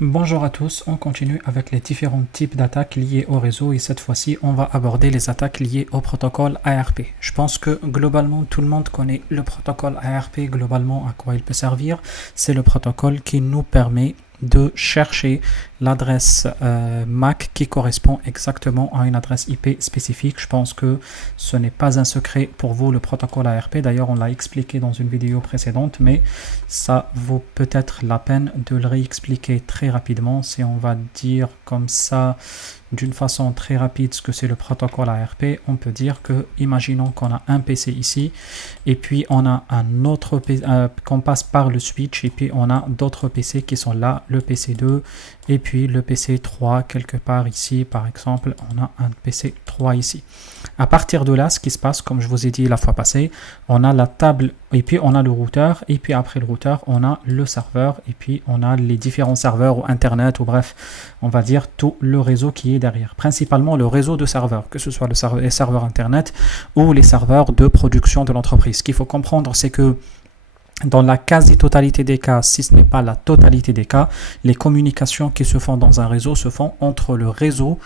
Bonjour à tous, on continue avec les différents types d'attaques liées au réseau et cette fois-ci on va aborder les attaques liées au protocole ARP. Je pense que globalement tout le monde connaît le protocole ARP, globalement à quoi il peut servir. C'est le protocole qui nous permet de chercher l'adresse MAC qui correspond exactement à une adresse IP spécifique. Je pense que ce n'est pas un secret pour vous le protocole ARP. D'ailleurs, on l'a expliqué dans une vidéo précédente, mais ça vaut peut-être la peine de le réexpliquer très rapidement. Si on va dire comme ça d'une façon très rapide ce que c'est le protocole ARP, on peut dire que, imaginons qu'on a un PC ici, et puis on a un autre PC, qu'on passe par le switch, et puis on a d'autres PC qui sont là, le PC 2, et puis le PC 3 quelque part ici, par exemple, on a un PC 3 ici. À partir de là, ce qui se passe, comme je vous ai dit la fois passée, on a la table, et puis on a le routeur, et puis après le routeur, on a le serveur, et puis on a les différents serveurs ou Internet, ou bref, on va dire tout le réseau qui est derrière. Principalement le réseau de serveurs, que ce soit les serveurs Internet ou les serveurs de production de l'entreprise. Ce qu'il faut comprendre, c'est que dans la quasi-totalité des cas, si ce n'est pas la totalité des cas, les communications qui se font dans un réseau se font entre le réseau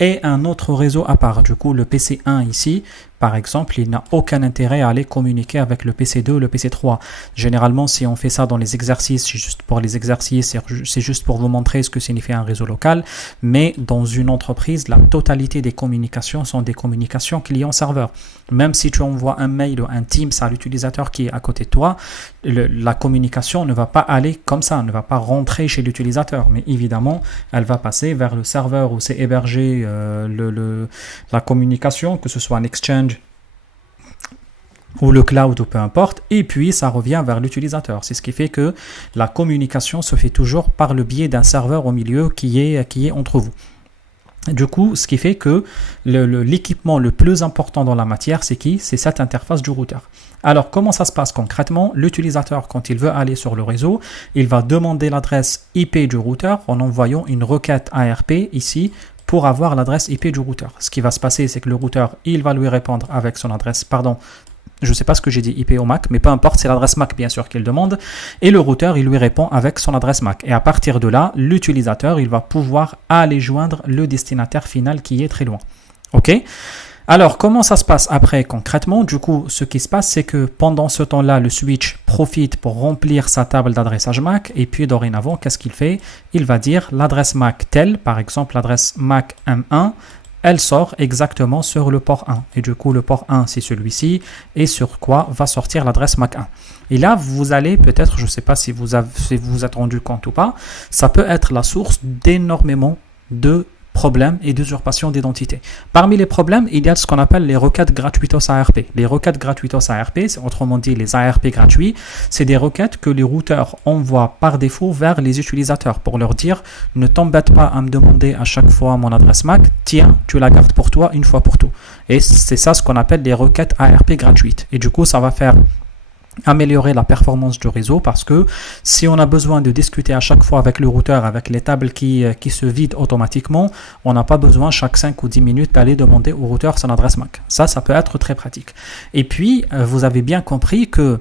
et un autre réseau à part. Du coup, le PC 1 ici, par exemple, il n'a aucun intérêt à aller communiquer avec le PC2 ou le PC3. Généralement, si on fait ça dans les exercices, c'est juste pour les exercices, c'est juste pour vous montrer ce que signifie un réseau local. Mais dans une entreprise, la totalité des communications sont des communications client-serveur. Même si tu envoies un mail ou un Teams à l'utilisateur qui est à côté de toi, la communication ne va pas aller comme ça, ne va pas rentrer chez l'utilisateur. Mais évidemment, elle va passer vers le serveur où c'est hébergé la communication, que ce soit un Exchange ou le cloud ou peu importe, et puis ça revient vers l'utilisateur. C'est ce qui fait que la communication se fait toujours par le biais d'un serveur au milieu qui est entre vous. Du coup, ce qui fait que l'équipement le plus important dans la matière, c'est qui? C'est cette interface du routeur. Alors, comment ça se passe concrètement? L'utilisateur, quand il veut aller sur le réseau, il va demander l'adresse IP du routeur en envoyant une requête ARP ici, pour avoir l'adresse IP du routeur. Ce qui va se passer, c'est que le routeur, il va lui répondre avec son adresse, je ne sais pas ce que j'ai dit, IP au MAC, mais peu importe, c'est l'adresse MAC bien sûr qu'il demande, et le routeur, il lui répond avec son adresse MAC. Et à partir de là, l'utilisateur, il va pouvoir aller joindre le destinataire final qui est très loin. OK ? Alors, comment ça se passe après concrètement? Du coup, ce qui se passe, c'est que pendant ce temps-là, le switch profite pour remplir sa table d'adressage MAC. Et puis, dorénavant, qu'est-ce qu'il fait? Il va dire l'adresse MAC telle, par exemple l'adresse MAC M1, elle sort exactement sur le port 1. Et du coup, le port 1, c'est celui-ci. Et sur quoi va sortir l'adresse MAC 1? Et là, vous allez peut-être, je ne sais pas si vous vous êtes rendu compte ou pas, ça peut être la source d'énormément de problèmes et d'usurpation d'identité. Parmi les problèmes, il y a ce qu'on appelle les requêtes gratuitos ARP. Les requêtes gratuitos ARP, c'est autrement dit les ARP gratuits, c'est des requêtes que les routeurs envoient par défaut vers les utilisateurs pour leur dire « Ne t'embête pas à me demander à chaque fois mon adresse MAC, tiens, tu la gardes pour toi une fois pour tout. » Et c'est ça ce qu'on appelle les requêtes ARP gratuites. Et du coup, ça va faire améliorer la performance du réseau parce que si on a besoin de discuter à chaque fois avec le routeur, avec les tables qui se vident automatiquement, on n'a pas besoin chaque 5 ou 10 minutes d'aller demander au routeur son adresse MAC. Ça peut être très pratique. Et puis, vous avez bien compris que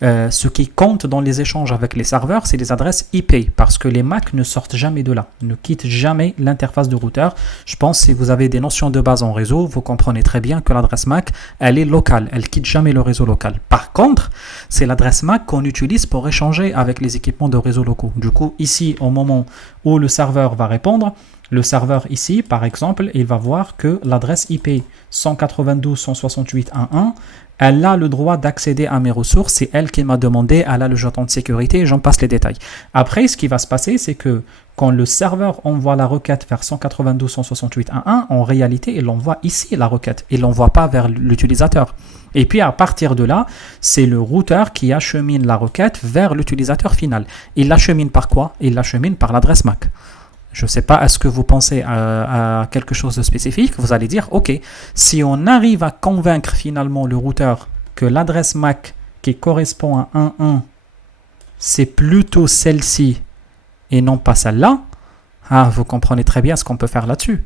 ce qui compte dans les échanges avec les serveurs, c'est les adresses IP, parce que les MAC ne sortent jamais de là, ne quittent jamais l'interface du routeur. Je pense que si vous avez des notions de base en réseau, vous comprenez très bien que l'adresse MAC, elle est locale, elle ne quitte jamais le réseau local. Par contre, c'est l'adresse MAC qu'on utilise pour échanger avec les équipements de réseau locaux. Du coup, ici, au moment où le serveur va répondre, le serveur ici, par exemple, il va voir que l'adresse IP 192.168.1.1, elle a le droit d'accéder à mes ressources, c'est elle qui m'a demandé, elle a le jeton de sécurité, j'en passe les détails. Après, ce qui va se passer, c'est que quand le serveur envoie la requête vers 192.168.1.1, en réalité, il envoie ici la requête, il ne l'envoie pas vers l'utilisateur. Et puis, à partir de là, c'est le routeur qui achemine la requête vers l'utilisateur final. Il l'achemine par quoi? Il l'achemine par l'adresse MAC. Je ne sais pas, est-ce que vous pensez à quelque chose de spécifique? Vous allez dire, ok, si on arrive à convaincre finalement le routeur que l'adresse MAC qui correspond à 1.1, c'est plutôt celle-ci et non pas celle-là, vous comprenez très bien ce qu'on peut faire là-dessus.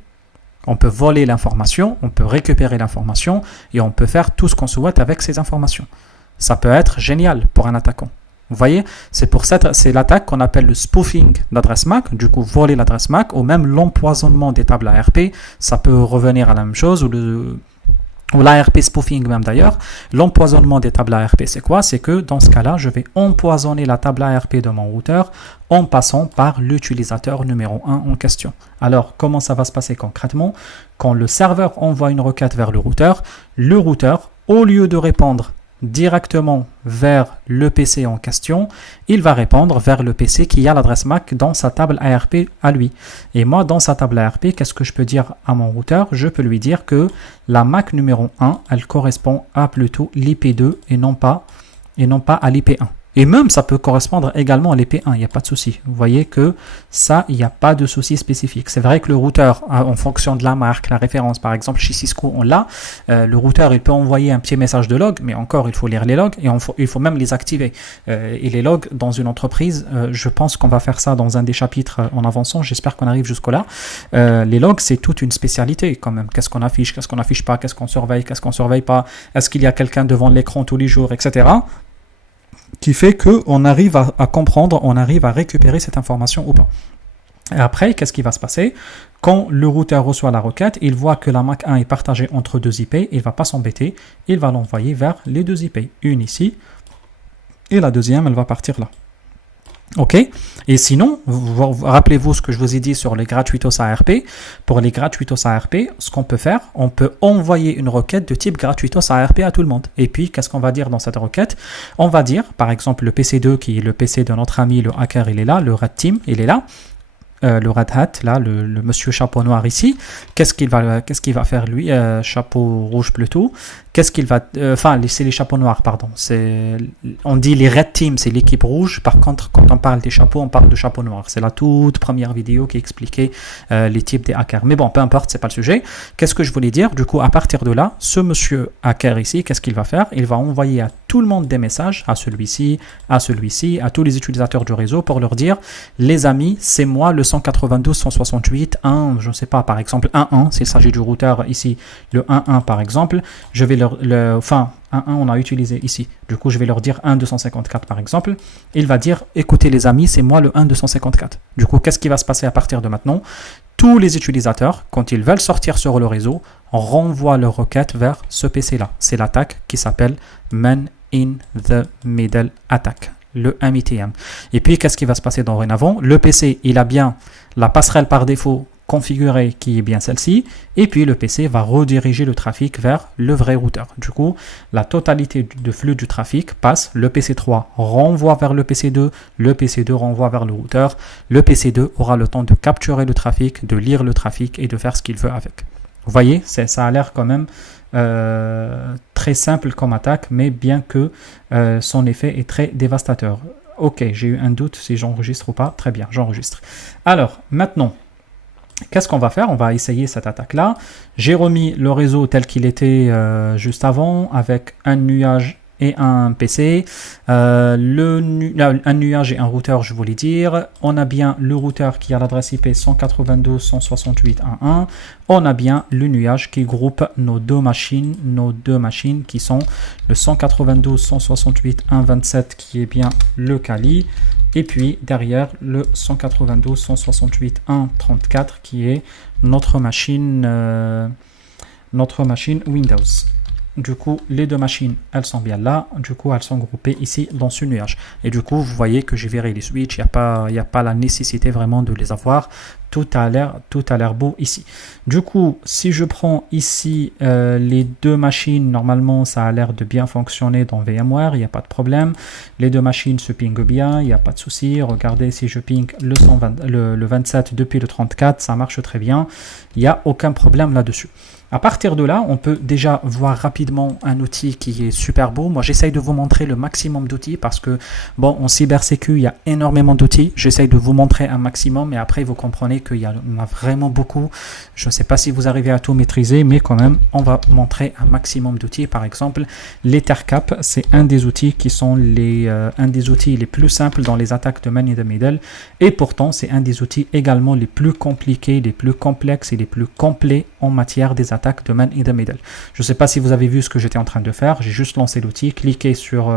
On peut voler l'information, on peut récupérer l'information et on peut faire tout ce qu'on souhaite avec ces informations. Ça peut être génial pour un attaquant. Vous voyez, c'est l'attaque qu'on appelle le spoofing d'adresse MAC, du coup voler l'adresse MAC, ou même l'empoisonnement des tables ARP, ça peut revenir à la même chose, ou l'ARP spoofing même d'ailleurs. L'empoisonnement des tables ARP, c'est quoi? C'est que dans ce cas-là, je vais empoisonner la table ARP de mon routeur en passant par l'utilisateur numéro 1 en question. Alors, comment ça va se passer concrètement? Quand le serveur envoie une requête vers le routeur, au lieu de répondre directement vers le PC en question, il va répondre vers le PC qui a l'adresse MAC dans sa table ARP à lui. Et moi, dans sa table ARP, qu'est-ce que je peux dire à mon routeur? Je peux lui dire que la MAC numéro 1, elle correspond à plutôt l'IP2 et non pas à l'IP1. Et même, ça peut correspondre également à l'IP1, il n'y a pas de souci. Vous voyez que ça, il n'y a pas de souci spécifique. C'est vrai que le routeur, en fonction de la marque, la référence, par exemple, chez Cisco, on l'a. Le routeur, il peut envoyer un petit message de log, mais encore, il faut lire les logs et il faut même les activer. Et les logs dans une entreprise, je pense qu'on va faire ça dans un des chapitres en avançant. J'espère qu'on arrive jusqu'au-là. Les logs, c'est toute une spécialité quand même. Qu'est-ce qu'on affiche pas, qu'est-ce qu'on surveille pas, est-ce qu'il y a quelqu'un devant l'écran tous les jours, etc., qui fait qu'on arrive à comprendre, on arrive à récupérer cette information ou pas. Et après, qu'est-ce qui va se passer? Quand le routeur reçoit la requête, il voit que la MAC 1 est partagée entre deux IP, il ne va pas s'embêter, il va l'envoyer vers les deux IP. Une ici, et la deuxième, elle va partir là. Ok, et sinon, rappelez-vous ce que je vous ai dit sur les gratuitos ARP. Pour les gratuitos ARP, ce qu'on peut faire, on peut envoyer une requête de type gratuitos ARP à tout le monde. Et puis, qu'est-ce qu'on va dire dans cette requête? On va dire, par exemple, le PC2 qui est le PC de notre ami, le hacker, il est là, le Red Team, il est là. Le Red Hat, là, le monsieur chapeau noir ici, qu'est-ce qu'il va faire lui? Chapeau rouge plutôt. Qu'est-ce qu'il va... c'est les chapeaux noirs, pardon. On dit les Red Team, c'est l'équipe rouge. Par contre, quand on parle des chapeaux, on parle de chapeau noir. C'est la toute première vidéo qui expliquait les types des hackers. Mais bon, peu importe, c'est pas le sujet. Qu'est-ce que je voulais dire? Du coup, à partir de là, ce monsieur hacker ici, qu'est-ce qu'il va faire? Il va envoyer à tout le monde des messages, à celui-ci, à tous les utilisateurs du réseau pour leur dire, les amis, c'est moi le 192.168.1, je ne sais pas, par exemple 1.1, s'il s'agit du routeur ici, le 1.1 par exemple, je vais 1.1 on a utilisé ici, du coup je vais leur dire 1.254 par exemple, il va dire, écoutez les amis, c'est moi le 1.254. Du coup, qu'est-ce qui va se passer à partir de maintenant? Tous les utilisateurs, quand ils veulent sortir sur le réseau, renvoient leur requête vers ce PC-là. C'est l'attaque qui s'appelle Man in the Middle Attack, le MITM. Et puis, qu'est-ce qui va se passer dorénavant? Le PC, il a bien la passerelle par défaut configurée qui est bien celle-ci, et puis le PC va rediriger le trafic vers le vrai routeur. Du coup, la totalité de flux du trafic passe, le PC3 renvoie vers le PC2 renvoie vers le routeur, le PC2 aura le temps de capturer le trafic, de lire le trafic et de faire ce qu'il veut avec. Vous voyez, ça a l'air quand même très simple comme attaque, mais bien que son effet est très dévastateur. Ok, j'ai eu un doute si j'enregistre ou pas. Très bien, j'enregistre. Alors, maintenant, qu'est-ce qu'on va faire? On va essayer cette attaque-là. J'ai remis le réseau tel qu'il était juste avant, avec un nuage et un PC, un nuage et un routeur, je voulais dire. On a bien le routeur qui a l'adresse IP 192.168.1.1. On a bien le nuage qui groupe nos deux machines qui sont le 192.168.1.27 qui est bien le Kali, et puis derrière le 192.168.1.34 qui est notre machine Windows. Du coup, les deux machines, elles sont bien là. Du coup, elles sont groupées ici dans ce nuage. Et du coup, vous voyez que j'ai viré les switches. Il n'y a pas la nécessité vraiment de les avoir. Tout a l'air beau ici. Du coup, si je prends ici les deux machines, normalement, ça a l'air de bien fonctionner dans VMware. Il n'y a pas de problème. Les deux machines se pingent bien. Il n'y a pas de souci. Regardez, si je ping le 27 depuis le 34, ça marche très bien. Il n'y a aucun problème là-dessus. À partir de là, on peut déjà voir rapidement un outil qui est super beau. Moi, j'essaye de vous montrer le maximum d'outils parce que, bon, en cybersécu, il y a énormément d'outils. J'essaye de vous montrer un maximum et après, vous comprenez qu'il y en a vraiment beaucoup. Je ne sais pas si vous arrivez à tout maîtriser, mais quand même, on va montrer un maximum d'outils. Par exemple, l'Ethercap, c'est un des outils qui sont un des outils les plus simples dans les attaques de man in the middle. Et pourtant, c'est un des outils également les plus compliqués, les plus complexes et les plus complets en matière des attaques de man in the middle. Je ne sais pas si vous avez vu ce que j'étais en train de faire. J'ai juste lancé l'outil, cliqué sur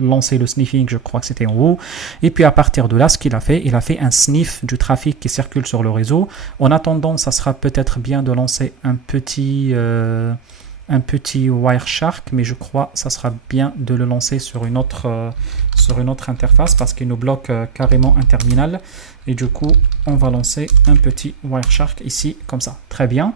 lancer le sniffing, je crois que c'était en haut. Et puis à partir de là, ce qu'il a fait, il a fait un sniff du trafic qui circule sur le réseau. En attendant, ça sera peut-être bien de lancer un petit Wireshark, mais je crois que ça sera bien de le lancer sur une autre interface parce qu'il nous bloque carrément un terminal. Et du coup, on va lancer un petit Wireshark ici, comme ça. Très bien.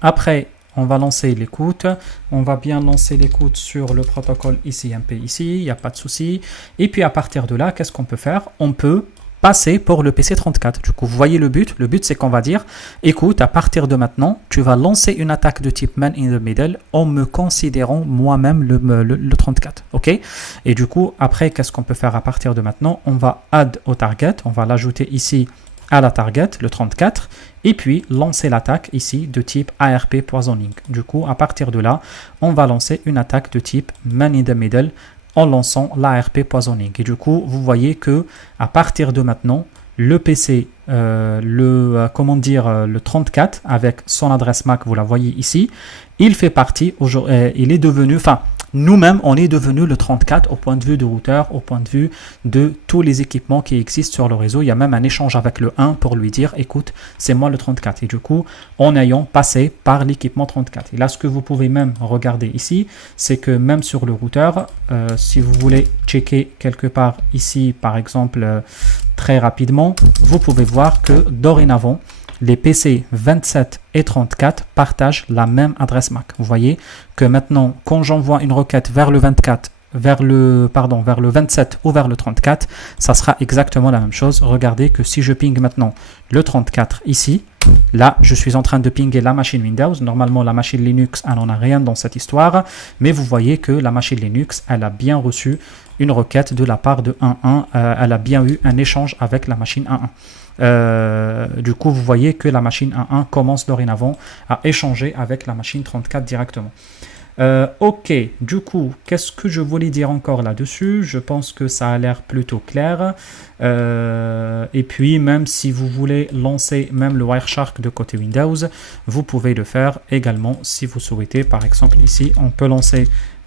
Après, on va lancer l'écoute. On va bien lancer l'écoute sur le protocole ICMP ici, il n'y a pas de souci. Et puis à partir de là, qu'est-ce qu'on peut faire? On peut passer pour le PC34. Du coup, vous voyez le but. Le but, c'est qu'on va dire, écoute, à partir de maintenant, tu vas lancer une attaque de type man in the middle en me considérant moi-même le 34. OK? Et du coup, après, qu'est-ce qu'on peut faire à partir de maintenant? On va add au target. On va l'ajouter ici à la target, le 34, et puis lancer l'attaque ici de type ARP Poisoning. Du coup, à partir de là, on va lancer une attaque de type man in the middle en lançant l'ARP Poisoning. Et du coup, vous voyez que à partir de maintenant, le PC, le 34 avec son adresse MAC, vous la voyez ici, il fait partie, il est devenu, enfin, nous-mêmes, on est devenu le 34 au point de vue du routeur, au point de vue de tous les équipements qui existent sur le réseau. Il y a même un échange avec le 1 pour lui dire, écoute, c'est moi le 34. Et du coup, en ayant passé par l'équipement 34. Et là, ce que vous pouvez même regarder ici, c'est que même sur le routeur, si vous voulez checker quelque part ici, par exemple, très rapidement, vous pouvez voir que dorénavant, les PC 27 et 34 partagent la même adresse MAC. Vous voyez que maintenant, quand j'envoie une requête vers le 24, vers le 27 ou vers le 34, ça sera exactement la même chose. Regardez que si je ping maintenant le 34 ici, là, je suis en train de pinguer la machine Windows. Normalement, la machine Linux, elle n'en a rien dans cette histoire. Mais vous voyez que la machine Linux, elle a bien reçu une requête de la part de 1.1. Elle a bien eu un échange avec la machine 1.1. Du coup, vous voyez que la machine 1.1 commence dorénavant à échanger avec la machine 34 directement. Ok, du coup, qu'est-ce que je voulais dire encore là-dessus? Je pense que ça a l'air plutôt clair. Et puis, même si vous voulez lancer même le Wireshark de côté Windows, vous pouvez le faire également si vous souhaitez. Par exemple, ici, on peut lancer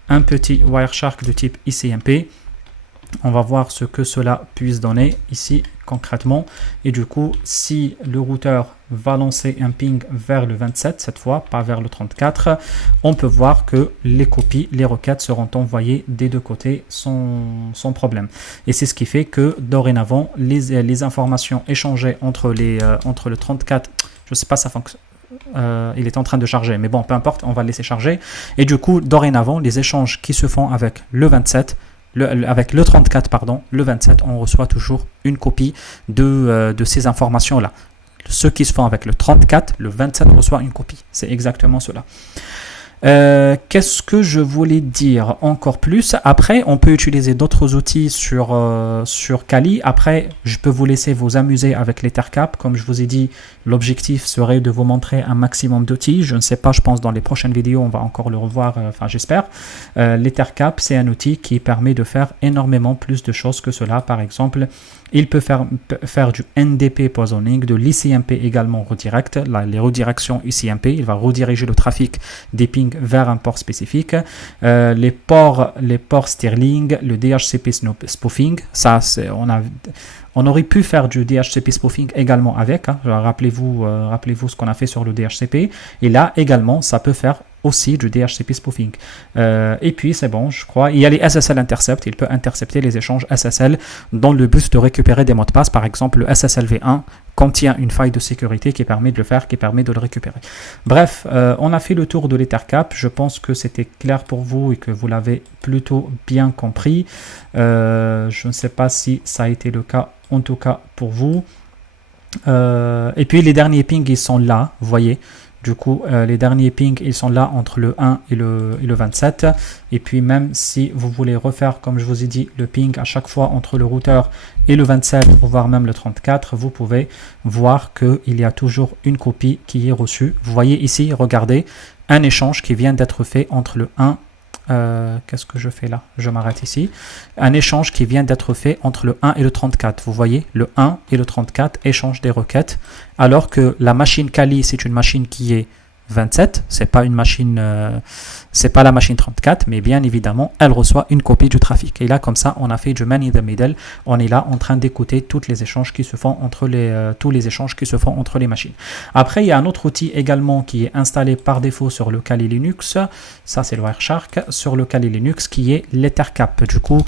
un petit Wireshark de type ICMP. On va voir ce que cela puisse donner ici concrètement. Et du coup, si le routeur va lancer un ping vers le 27, cette fois, pas vers le 34, on peut voir que les copies, les requêtes seront envoyées des deux côtés sans problème. Et c'est ce qui fait que dorénavant, les informations échangées entre le 34, je ne sais pas, ça fonctionne. Il est en train de charger, mais bon, peu importe, on va le laisser charger. Et du coup, dorénavant, les échanges qui se font avec le 27, avec le 34, pardon, le 27, on reçoit toujours une copie de ces informations-là. Ceux qui se font avec le 34, le 27 reçoit une copie. C'est exactement cela. Qu'est-ce que je voulais dire encore plus? Après, on peut utiliser d'autres outils sur Kali. Après, je peux vous laisser vous amuser avec l'Ethercap. Comme je vous ai dit, l'objectif serait de vous montrer un maximum d'outils. Je ne sais pas, je pense dans les prochaines vidéos, on va encore le revoir, enfin j'espère. L'Ethercap, c'est un outil qui permet de faire énormément plus de choses que cela. Par exemple, il peut faire du NDP poisoning, de l'ICMP également redirect, les redirections ICMP. Il va rediriger le trafic des pings vers un port spécifique. Les ports Stirling, le DHCP spoofing, ça on aurait pu faire du DHCP spoofing également avec. Rappelez-vous ce qu'on a fait sur le DHCP. Et là également, ça peut faire aussi du DHCP spoofing. Et puis c'est bon, je crois. Il y a les SSL intercept. Il peut intercepter les échanges SSL dans le but de récupérer des mots de passe. Par exemple, le SSL v1 contient une faille de sécurité qui permet de le faire, qui permet de le récupérer. Bref, on a fait le tour de l'Ethercap. Je pense que c'était clair pour vous et que vous l'avez plutôt bien compris. Je ne sais pas si ça a été le cas, en tout cas pour vous. Et puis les derniers pings, ils sont là, vous voyez. Du coup, les derniers pings, ils sont là entre le 1 et le 27. Et puis même si vous voulez refaire, comme je vous ai dit, le ping à chaque fois entre le routeur et le 27, voire même le 34, vous pouvez voir qu'il y a toujours une copie qui est reçue. Vous voyez ici, regardez, un échange qui vient d'être fait entre le 1. Qu'est-ce que je fais là? Je m'arrête ici. Un échange qui vient d'être fait entre le 1 et le 34. Vous voyez, le 1 et le 34 échangent des requêtes, alors que la machine Kali, c'est une machine qui est 27, c'est pas une machine, c'est pas la machine 34, mais bien évidemment, elle reçoit une copie du trafic. Et là, comme ça, on a fait du man in the middle. On est là en train d'écouter tous les échanges qui se font entre les machines. Après, il y a un autre outil également qui est installé par défaut sur le Kali Linux. Ça, c'est le Wireshark sur le Kali Linux qui est l'Ethercap. Du coup,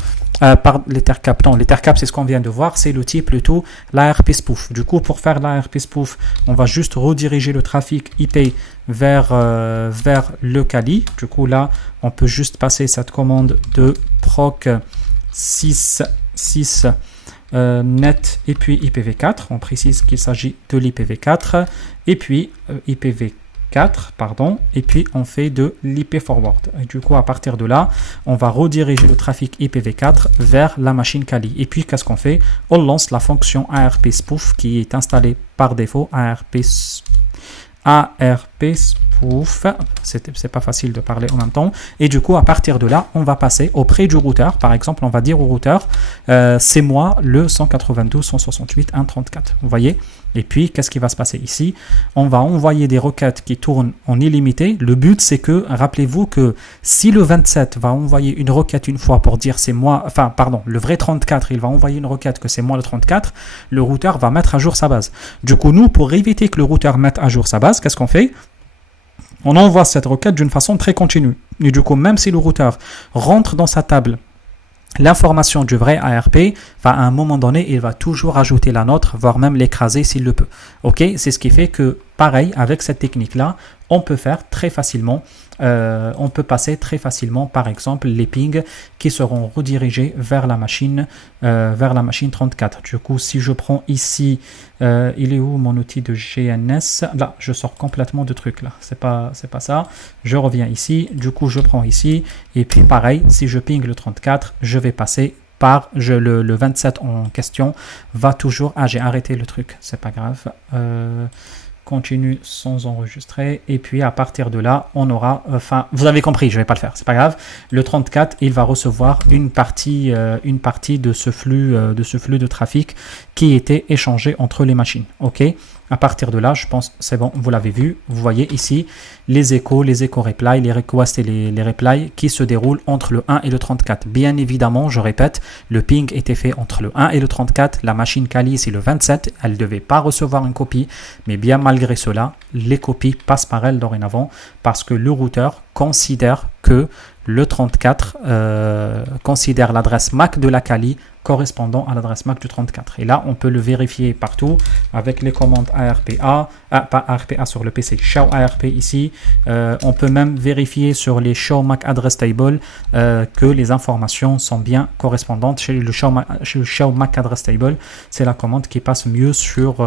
l'Ethercap, c'est ce qu'on vient de voir, c'est l'outil plutôt l'ARP spoof. Du coup, pour faire l'ARP spoof, on va juste rediriger le trafic IP vers le Kali. Du coup, là, on peut juste passer cette commande de proc 6 net et puis IPv4. On précise qu'il s'agit de l'IPv4 et puis IPv4, pardon, et puis on fait de l'IP forward. Et du coup, à partir de là, on va rediriger le trafic IPv4 vers la machine Kali. Et puis, qu'est-ce qu'on fait? On lance la fonction ARP spoof qui est installée par défaut, ARP spoof, c'est pas facile de parler en même temps. Et du coup, à partir de là, on va passer auprès du routeur. Par exemple, on va dire au routeur, c'est moi le 192.168.1.34. Vous voyez? Et puis, qu'est-ce qui va se passer ici? On va envoyer des requêtes qui tournent en illimité. Le but, c'est que, rappelez-vous que si le 27 va envoyer une requête une fois pour dire c'est moi, enfin, pardon, le vrai 34, il va envoyer une requête que c'est moi le 34, le routeur va mettre à jour sa base. Du coup, nous, pour éviter que le routeur mette à jour sa base, qu'est-ce qu'on fait? On envoie cette requête d'une façon très continue. Et du coup, même si le routeur rentre dans sa table l'information du vrai ARP, à un moment donné, il va toujours ajouter la nôtre, voire même l'écraser s'il le peut. Ok, c'est ce qui fait que, pareil, avec cette technique-là, on peut faire très facilement, on peut passer très facilement, par exemple, les pings qui seront redirigés vers la machine 34. Du coup, si je prends ici, il est où mon outil de GNS? Là, je sors complètement de truc là. C'est pas ça. Je reviens ici. Du coup, je prends ici. Et puis, pareil, si je ping le 34, je vais passer par le 27 en question va toujours. Ah, j'ai arrêté le truc. C'est pas grave. Continue sans enregistrer et puis à partir de là on aura, enfin vous avez compris, je vais pas le faire, c'est pas grave, le 34 il va recevoir une partie de ce flux de trafic qui était échangé entre les machines. Ok, à partir de là je pense c'est bon, vous l'avez vu, vous voyez ici les échos replies, les requests et les replies qui se déroulent entre le 1 et le 34. Bien évidemment, je répète, le ping était fait entre le 1 et le 34, la machine Kali c'est le 27, elle ne devait pas recevoir une copie, mais bien malgré cela, les copies passent par elle dorénavant parce que le routeur considère que le 34 considère l'adresse MAC de la Kali correspondant à l'adresse MAC du 34. Et là, on peut le vérifier partout avec les commandes ARPA, pas ARPA sur le PC, show ARP ici. On peut même vérifier sur les show MAC address table que les informations sont bien correspondantes. Chez le show MAC address table, c'est la commande qui passe mieux sur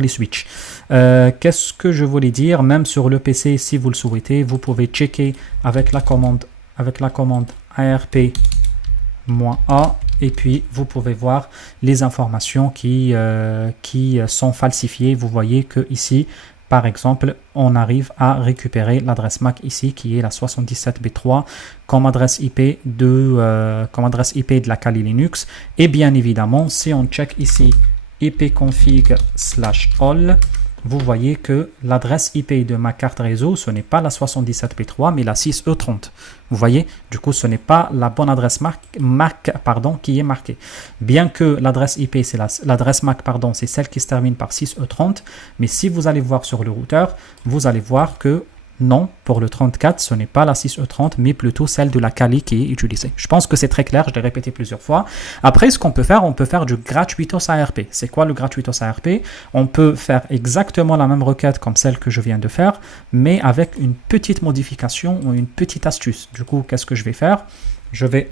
les switches. Qu'est-ce que je voulais dire? Même sur le PC, si vous le souhaitez, vous pouvez checker avec la commande ARP-A et puis vous pouvez voir les informations qui sont falsifiées. Vous voyez que ici, par exemple, on arrive à récupérer l'adresse MAC ici qui est la 77B3 comme adresse IP de la Kali Linux. Et bien évidemment, si on check ici ipconfig/all, vous voyez que l'adresse IP de ma carte réseau, ce n'est pas la 77P3, mais la 6E30. Vous voyez, du coup, ce n'est pas la bonne adresse MAC qui est marquée. Bien que l'adresse IP, c'est l'adresse MAC, c'est celle qui se termine par 6E30, mais si vous allez voir sur le routeur, vous allez voir que non, pour le 34, ce n'est pas la 6E30, mais plutôt celle de la Kali qui est utilisée. Je pense que c'est très clair, je l'ai répété plusieurs fois. Après, ce qu'on peut faire, on peut faire du gratuitos ARP. C'est quoi le gratuitos ARP? On peut faire exactement la même requête comme celle que je viens de faire, mais avec une petite modification ou une petite astuce. Du coup, qu'est-ce que je vais faire? Je vais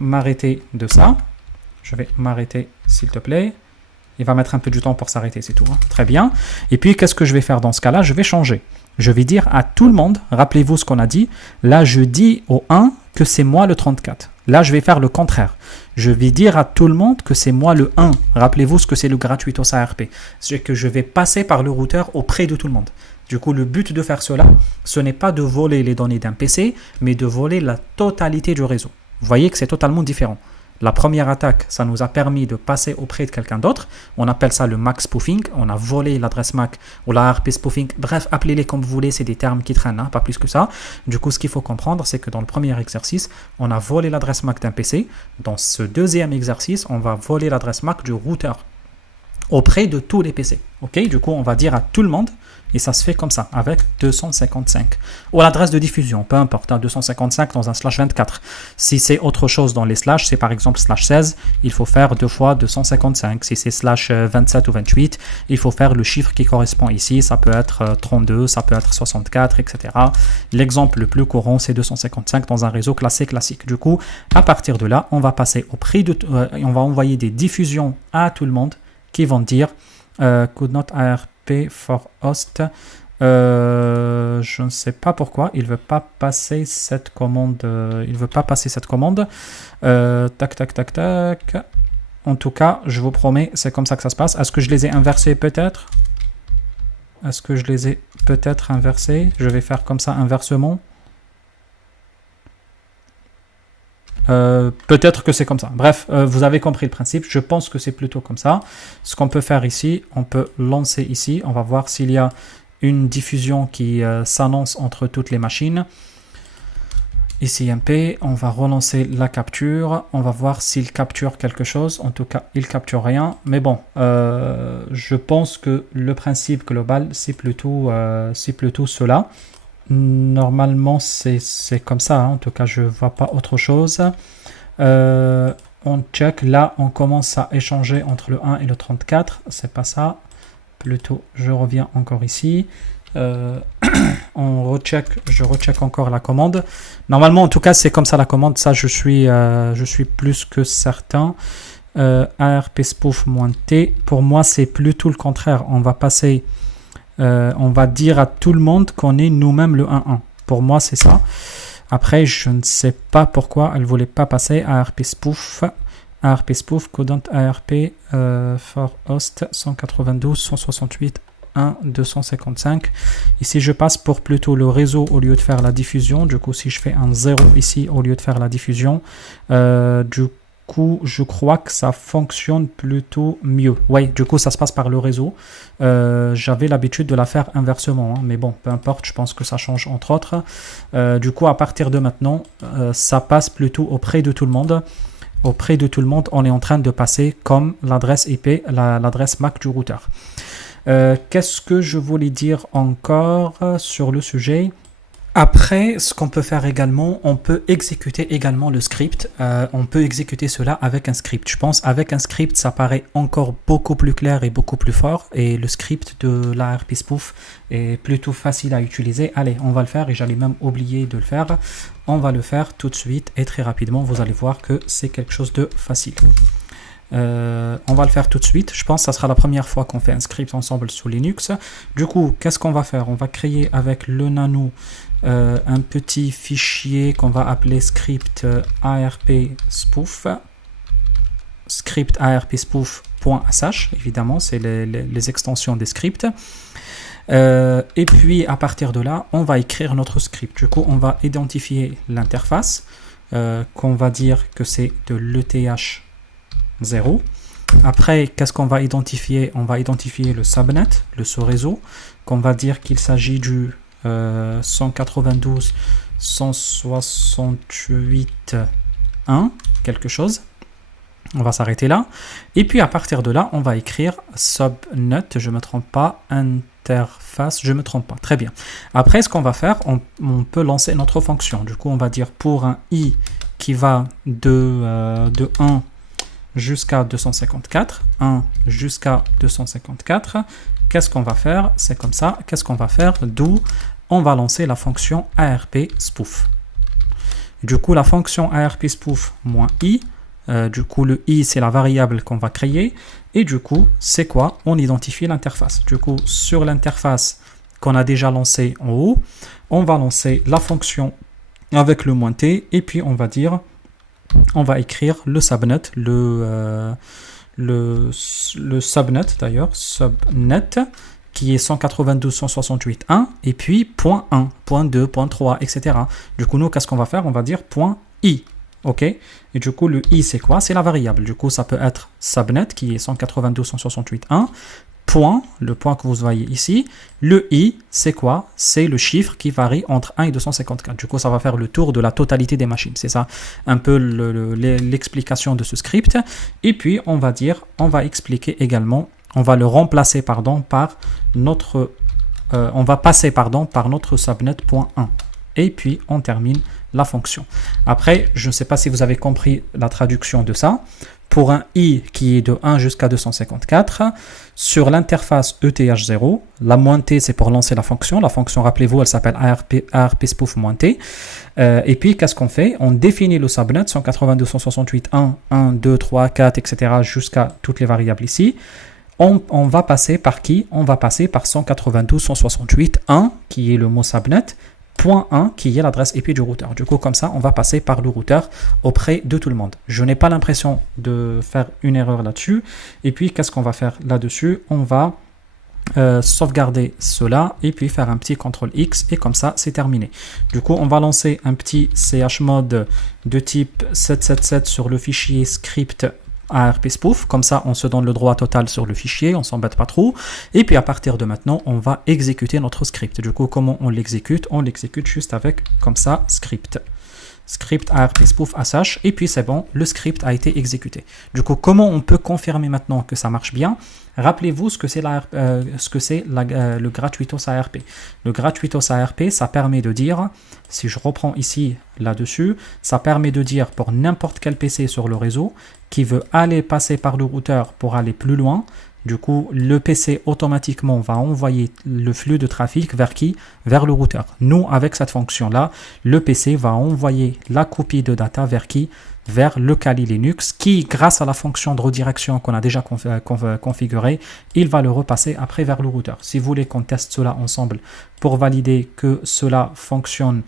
m'arrêter de ça. Je vais m'arrêter, s'il te plaît. Il va mettre un peu du temps pour s'arrêter, c'est tout. Hein. Très bien. Et puis, qu'est-ce que je vais faire dans ce cas-là? Je vais changer. Je vais dire à tout le monde, rappelez-vous ce qu'on a dit, là, je dis au 1 que c'est moi le 34. Là, je vais faire le contraire. Je vais dire à tout le monde que c'est moi le 1. Rappelez-vous ce que c'est le gratuitos ARP. C'est que je vais passer par le routeur auprès de tout le monde. Du coup, le but de faire cela, ce n'est pas de voler les données d'un PC, mais de voler la totalité du réseau. Vous voyez que c'est totalement différent. La première attaque, ça nous a permis de passer auprès de quelqu'un d'autre. On appelle ça le MAC spoofing. On a volé l'adresse MAC ou la ARP spoofing. Bref, appelez-les comme vous voulez, c'est des termes qui traînent, hein, pas plus que ça. Du coup, ce qu'il faut comprendre, c'est que dans le premier exercice, on a volé l'adresse MAC d'un PC. Dans ce deuxième exercice, on va voler l'adresse MAC du routeur auprès de tous les PC. Ok, du coup, on va dire à tout le monde, et ça se fait comme ça, avec 255. Ou l'adresse de diffusion, peu importe, hein, 255 dans un /24. Si c'est autre chose dans les slash, c'est par exemple /16, il faut faire 2 fois 255. Si c'est /27 ou 28, il faut faire le chiffre qui correspond ici. Ça peut être 32, ça peut être 64, etc. L'exemple le plus courant, c'est 255 dans un réseau classique. Du coup, à partir de là, on va passer au prix de... on va envoyer des diffusions à tout le monde qui vont dire could not ARP for host. Je ne sais pas pourquoi il veut pas passer cette commande. Tac. En tout cas, je vous promets, c'est comme ça que ça se passe. Est-ce que je les ai inversés peut-être? Je vais faire comme ça inversement. Peut-être que c'est comme ça. Bref, vous avez compris le principe. Je pense que c'est plutôt comme ça. Ce qu'on peut faire ici, on peut lancer ici. On va voir s'il y a une diffusion qui s'annonce entre toutes les machines. Ici MP, on va relancer la capture. On va voir s'il capture quelque chose. En tout cas, il capture rien. Mais bon, je pense que le principe global, c'est plutôt cela. Normalement, c'est comme ça. Hein. En tout cas, je ne vois pas autre chose. On check. Là, on commence à échanger entre le 1 et le 34. C'est pas ça. Plutôt, je reviens encore ici. Je recheck encore la commande. Normalement, en tout cas, c'est comme ça la commande. Ça, je suis plus que certain. ARP spoof -t. Pour moi, c'est plutôt le contraire. On va passer... on va dire à tout le monde qu'on est nous-mêmes le 1-1. Pour moi, c'est ça. Après, je ne sais pas pourquoi elle ne voulait pas passer à ARP spoof. ARP spoof, codant ARP for host 192.168.1.255. Ici, je passe pour plutôt le réseau au lieu de faire la diffusion. Du coup, si je fais un 0 ici au lieu de faire la diffusion, du coup, je crois que ça fonctionne plutôt mieux. Oui, du coup, ça se passe par le réseau. J'avais l'habitude de la faire inversement, hein, mais bon, peu importe, je pense que ça change entre autres. Du coup, à partir de maintenant, ça passe plutôt auprès de tout le monde. Auprès de tout le monde, on est en train de passer comme l'adresse IP, l'adresse MAC du routeur. Qu'est-ce que je voulais dire encore sur le sujet ? Après, ce qu'on peut faire également, on peut exécuter également le script. On peut exécuter cela avec un script. Je pense avec un script, ça paraît encore beaucoup plus clair et beaucoup plus fort. Et le script de l'ARP spoof est plutôt facile à utiliser. Allez, on va le faire et j'allais même oublier de le faire. On va le faire tout de suite et très rapidement. Vous allez voir que c'est quelque chose de facile. On va le faire tout de suite. Je pense que ça sera la première fois qu'on fait un script ensemble sous Linux. Du coup, qu'est-ce qu'on va faire? On va créer avec le nano un petit fichier qu'on va appeler script ARP spoof. Script ARP spoof.sh. Évidemment, c'est les extensions des scripts. Et puis, à partir de là, on va écrire notre script. Du coup, on va identifier l'interface qu'on va dire que c'est de l'ETH 0. Après, qu'est-ce qu'on va identifier? On va identifier le subnet, le sous-réseau, qu'on va dire qu'il s'agit du 192.168.1, quelque chose. On va s'arrêter là. Et puis, à partir de là, on va écrire subnet, je ne me trompe pas, interface, je ne me trompe pas. Très bien. Après, ce qu'on va faire, on peut lancer notre fonction. Du coup, on va dire pour un i qui va de 1 jusqu'à 254, 1 jusqu'à 254, qu'est-ce qu'on va faire? C'est comme ça, qu'est-ce qu'on va faire? D'où on va lancer la fonction ARP spoof. Du coup, la fonction ARP spoof -i Du coup, le i, c'est la variable qu'on va créer. Et du coup, c'est quoi? On identifie l'interface. Du coup, sur l'interface qu'on a déjà lancée en haut, on va lancer la fonction avec le -t. Et puis, on va écrire le subnet, le subnet d'ailleurs, subnet, qui est 192.168.1, et puis point .1, point .2, point .3, etc. Du coup, nous, qu'est-ce qu'on va faire? On va dire point .i. OK? Et du coup, le i, c'est quoi? C'est la variable. Du coup, ça peut être subnet, qui est 192.168.1, point, le point que vous voyez ici. Le i, c'est quoi? C'est le chiffre qui varie entre 1 et 254. Du coup, ça va faire le tour de la totalité des machines. C'est ça un peu l'explication de ce script. Et puis, on va expliquer également, on va le remplacer, pardon, par notre, on va passer, pardon, par notre subnet.1. Et puis, on termine la fonction. Après, je ne sais pas si vous avez compris la traduction de ça. Pour un i qui est de 1 jusqu'à 254, sur l'interface ETH0, la -t, c'est pour lancer la fonction. La fonction, rappelez-vous, elle s'appelle ARP spoof -t. Et puis, qu'est-ce qu'on fait? On définit le subnet 192.168.1, 1, 2, 3, 4, etc. jusqu'à toutes les variables ici. On va passer par qui? On va passer par 192.168.1, qui est le mot subnet, .1 qui est l'adresse IP du routeur. Du coup, comme ça, on va passer par le routeur auprès de tout le monde. Je n'ai pas l'impression de faire une erreur là-dessus. Et puis, qu'est-ce qu'on va faire là-dessus? On va sauvegarder cela et puis faire un petit CTRL X et comme ça, c'est terminé. Du coup, on va lancer un petit chmod de type 777 sur le fichier script ARP spoof, comme ça on se donne le droit total sur le fichier, on s'embête pas trop, et puis à partir de maintenant on va exécuter notre script. Du coup, comment on l'exécute? On l'exécute juste avec comme ça script ARP spoof sh, et puis c'est bon, le script a été exécuté. Du coup, comment on peut confirmer maintenant que ça marche bien? Rappelez-vous ce que c'est le gratuitos ARP. Le gratuitos ARP, ça permet de dire, si je reprends ici là-dessus, ça permet de dire pour n'importe quel PC sur le réseau qui veut aller passer par le routeur pour aller plus loin, du coup, le PC automatiquement va envoyer le flux de trafic vers qui? Vers le routeur. Nous, avec cette fonction-là, le PC va envoyer la copie de data vers qui? Vers le Kali Linux, qui, grâce à la fonction de redirection qu'on a déjà configurée, il va le repasser après vers le routeur. Si vous voulez qu'on teste cela ensemble pour valider que cela fonctionne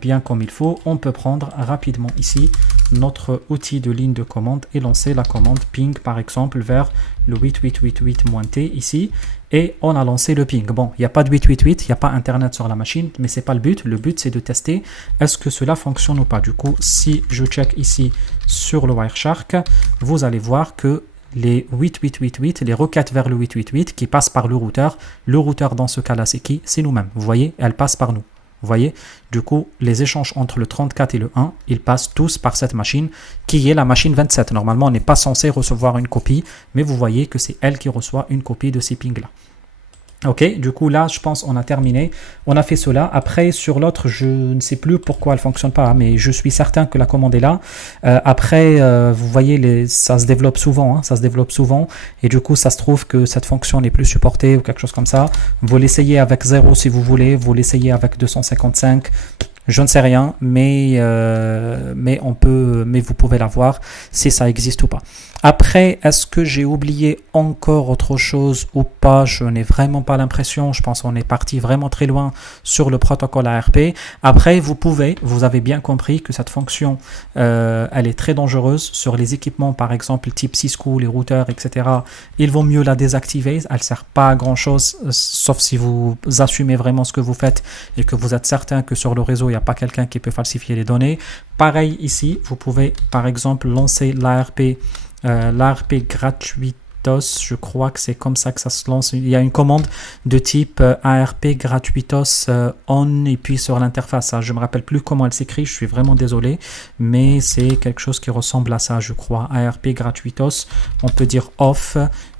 bien comme il faut, on peut prendre rapidement ici notre outil de ligne de commande et lancer la commande ping par exemple vers le 8888-t ici, et on a lancé le ping. Bon, il n'y a pas de 888, il n'y a pas internet sur la machine, mais c'est pas le but. Le but, c'est de tester est-ce que cela fonctionne ou pas. Du coup, si je check ici sur le Wireshark, vous allez voir que les 8888, les requêtes vers le 888 qui passent par le routeur dans ce cas-là, c'est qui? C'est nous-mêmes. Vous voyez, elles passent par nous. Vous voyez, du coup, les échanges entre le 34 et le 1, ils passent tous par cette machine qui est la machine 27. Normalement, on n'est pas censé recevoir une copie, mais vous voyez que c'est elle qui reçoit une copie de ces pings-là. Ok, du coup là je pense on a terminé, on a fait cela. Après sur l'autre je ne sais plus pourquoi elle fonctionne pas, mais je suis certain que la commande est là. Après vous voyez ça se développe souvent, ça se développe souvent, et du coup ça se trouve que cette fonction n'est plus supportée ou quelque chose comme ça. Vous l'essayez avec 0 si vous voulez, vous l'essayez avec 255. Je ne sais rien, mais vous pouvez la voir si ça existe ou pas. Après, est-ce que j'ai oublié encore autre chose ou pas? Je n'ai vraiment pas l'impression. Je pense qu'on est parti vraiment très loin sur le protocole ARP. Après, vous avez bien compris que cette fonction, elle est très dangereuse sur les équipements, par exemple, type Cisco, les routeurs, etc. Il vaut mieux la désactiver. Elle ne sert pas à grand chose, sauf si vous assumez vraiment ce que vous faites et que vous êtes certain que sur le réseau, il n'y a pas quelqu'un qui peut falsifier les données. Pareil ici, vous pouvez par exemple lancer l'ARP gratuitos, je crois que c'est comme ça que ça se lance. Il y a une commande de type ARP gratuitos on, et puis sur l'interface, je ne me rappelle plus comment elle s'écrit, je suis vraiment désolé, mais c'est quelque chose qui ressemble à ça, je crois. ARP gratuitos, on peut dire off,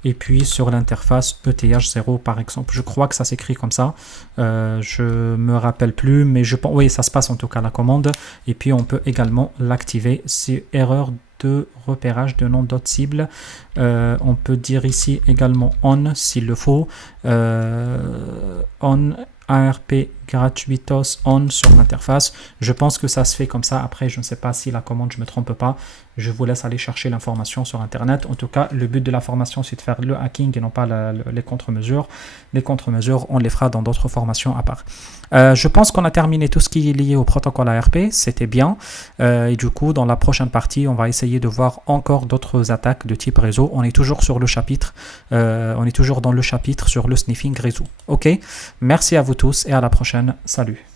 et puis sur l'interface ETH0 par exemple. Je crois que ça s'écrit comme ça. Je me rappelle plus, mais je pense, oui, ça se passe en tout cas la commande. Et puis on peut également l'activer. C'est erreur de repérage de nom d'autres cibles. On peut dire ici également on s'il le faut. On ARP gratuitos on sur l'interface. Je pense que ça se fait comme ça. Après, je ne sais pas si la commande, je ne me trompe pas. Je vous laisse aller chercher l'information sur Internet. En tout cas, le but de la formation, c'est de faire le hacking et non pas les contre-mesures. Les contre-mesures, on les fera dans d'autres formations à part. Je pense qu'on a terminé tout ce qui est lié au protocole ARP. C'était bien. Et du coup, dans la prochaine partie, on va essayer de voir encore d'autres attaques de type réseau. On est toujours sur le chapitre. On est toujours dans le chapitre sur le sniffing réseau. Ok? Merci à vous tous et à la prochaine. Salut.